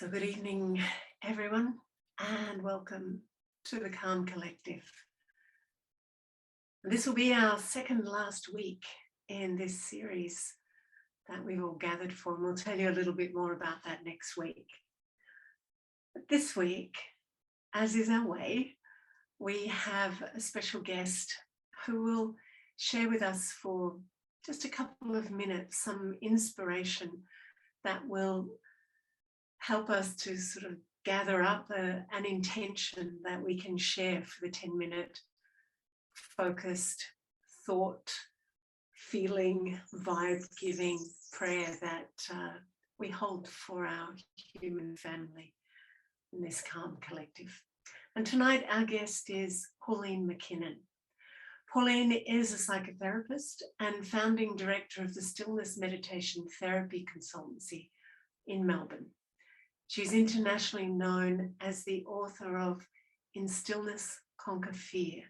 So good evening, everyone, and welcome to the Calm Collective. This will be our second last week in this series that we've all gathered for, and we'll tell you a little bit more about that next week. But this week, as is our way, we have a special guest who will share with us for just a couple of minutes some inspiration that will help us to sort of gather up an intention that we can share for the 10-minute focused thought, feeling, vibe-giving prayer that we hold for our human family in this Calm Collective. And tonight our guest is Pauline Mckinnon. Pauline is a psychotherapist and founding director of the Stillness Meditation Therapy Consultancy in Melbourne. She's internationally known as the author of In Stillness, Conquer Fear,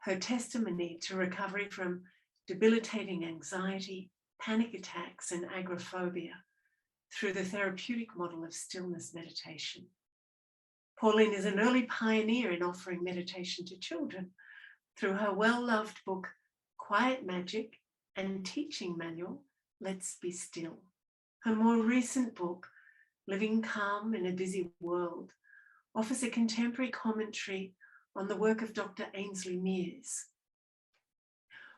her testimony to recovery from debilitating anxiety, panic attacks, and agoraphobia through the therapeutic model of stillness meditation. Pauline is an early pioneer in offering meditation to children through her well-loved book, Quiet Magic, and teaching manual, Let's Be Still. Her more recent book, Living Calm in a Busy World, offers a contemporary commentary on the work of Dr. Ainsley Mears.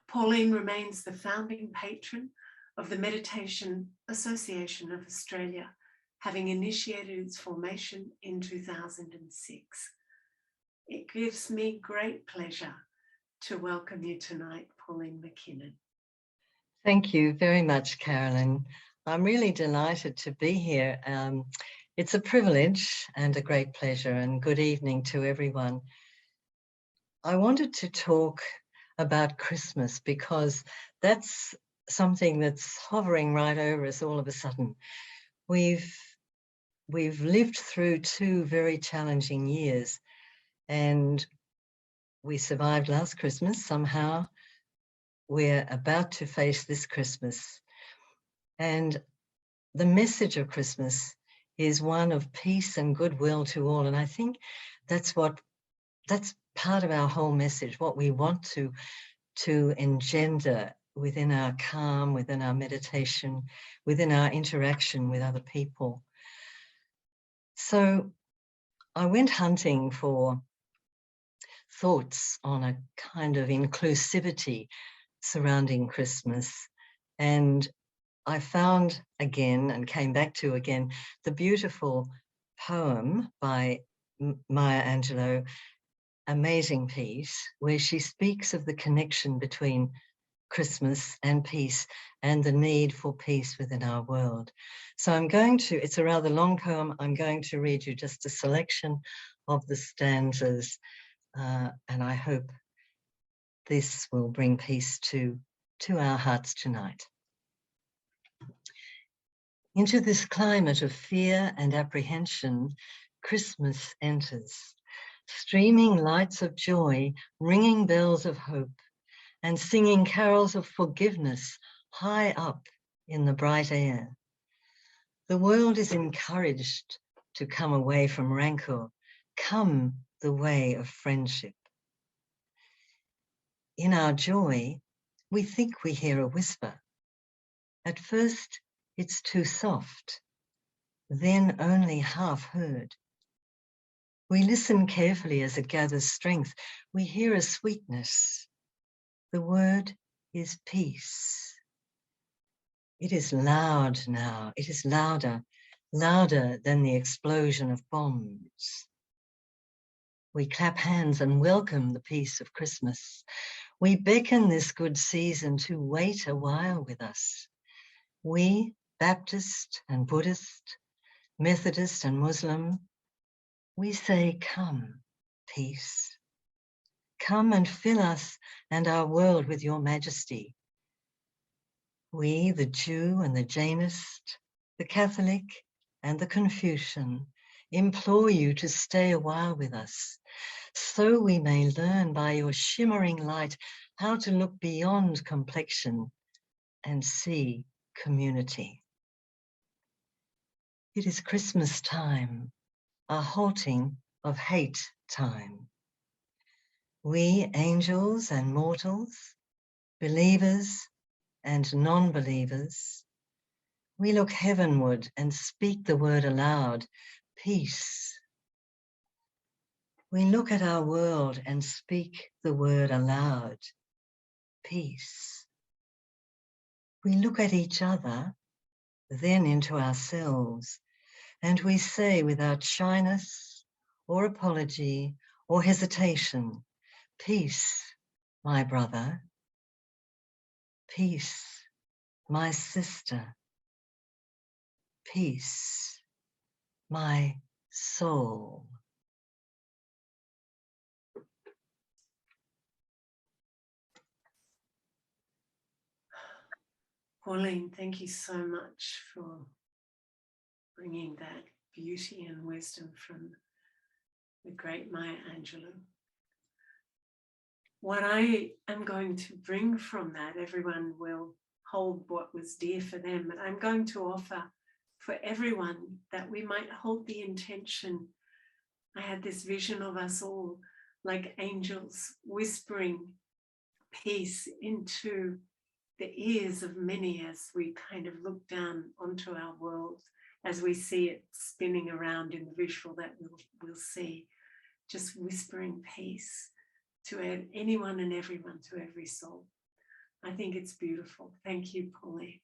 Pauline remains the founding patron of the Meditation Association of Australia, having initiated its formation in 2006. It gives me great pleasure to welcome you tonight, Pauline Mckinnon. Thank you very much, Carolyn. I'm really delighted to be here. It's a privilege and a great pleasure, and good evening to everyone. I wanted to talk about Christmas because that's something that's hovering right over us all of a sudden. We've lived through 2 very challenging years, and we survived last Christmas. Somehow we're about to face this Christmas. And the message of Christmas is one of peace and goodwill to all. And I think that's part of our whole message, what we want to engender within our calm, within our meditation, within our interaction with other people. So I went hunting for thoughts on a kind of inclusivity surrounding Christmas, and I found again and came back to again the beautiful poem by Maya Angelou, Amazing Peace, where she speaks of the connection between Christmas and peace and the need for peace within our world. So it's a rather long poem. I'm going to read you just a selection of the stanzas, and I hope this will bring peace to our hearts tonight. Into this climate of fear and apprehension, Christmas enters, streaming lights of joy, ringing bells of hope, and singing carols of forgiveness high up in the bright air. The world is encouraged to come away from rancor, come the way of friendship. In our joy, we think we hear a whisper. At first, it's too soft, then only half heard. We listen carefully as it gathers strength. We hear a sweetness. The word is peace. It is loud now. It is louder than the explosion of bombs. We clap hands and welcome the peace of Christmas. We beckon this good season to wait a while with us. We, Baptist and Buddhist, Methodist and Muslim, we say, come, peace. Come and fill us and our world with your majesty. We, the Jew and the Jainist, the Catholic and the Confucian, implore you to stay a while with us, so we may learn by your shimmering light how to look beyond complexion and see community. It is Christmas time, a halting of hate time. We angels and mortals, believers and non-believers, we look heavenward and speak the word aloud, peace. We look at our world and speak the word aloud, peace. We look at each other, then into ourselves, and we say without shyness or apology or hesitation, peace, my brother, peace, my sister, peace, my soul. Pauline, thank you so much for bringing that beauty and wisdom from the great Maya Angelou. What I am going to bring from that, everyone will hold what was dear for them, but I'm going to offer for everyone that we might hold the intention. I had this vision of us all like angels whispering peace into the ears of many as we kind of look down onto our world, as we see it spinning around in the visual that we'll see, just whispering peace to anyone and everyone, to every soul. I think it's beautiful. Thank you, Pauline.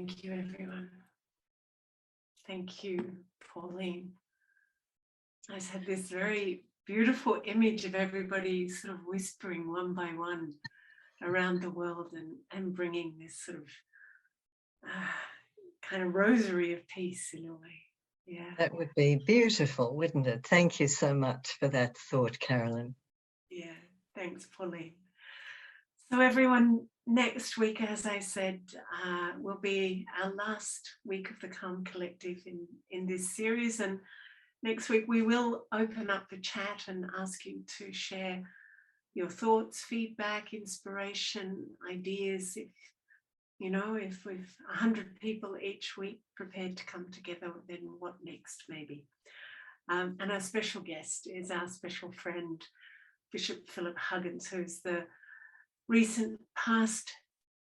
Thank you, everyone. Thank you, Pauline. I just had this very beautiful image of everybody sort of whispering one by one around the world and bringing this sort of kind of rosary of peace in a way. Yeah. That would be beautiful, wouldn't it? Thank you so much for that thought, Carolyn. Yeah, thanks, Pauline. So everyone, next week, as I said, will be our last week of the Calm Collective in this series. And next week, we will open up the chat and ask you to share your thoughts, feedback, inspiration, ideas. If we've 100 people each week prepared to come together, then what next maybe? And our special guest is our special friend, Bishop Philip Huggins, who's the recent past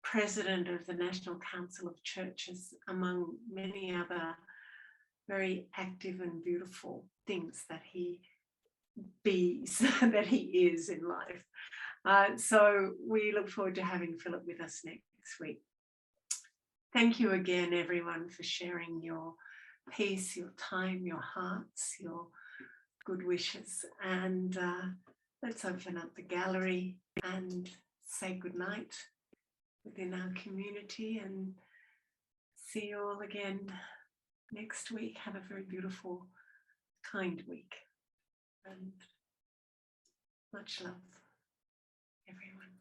president of the National Council of Churches, among many other very active and beautiful things that he is in life. So we look forward to having Philip with us next week. Thank you again, everyone, for sharing your peace, your time, your hearts, your good wishes. And let's open up the gallery and say goodnight within our community and see you all again next week. Have a very beautiful, kind week. And much love, everyone.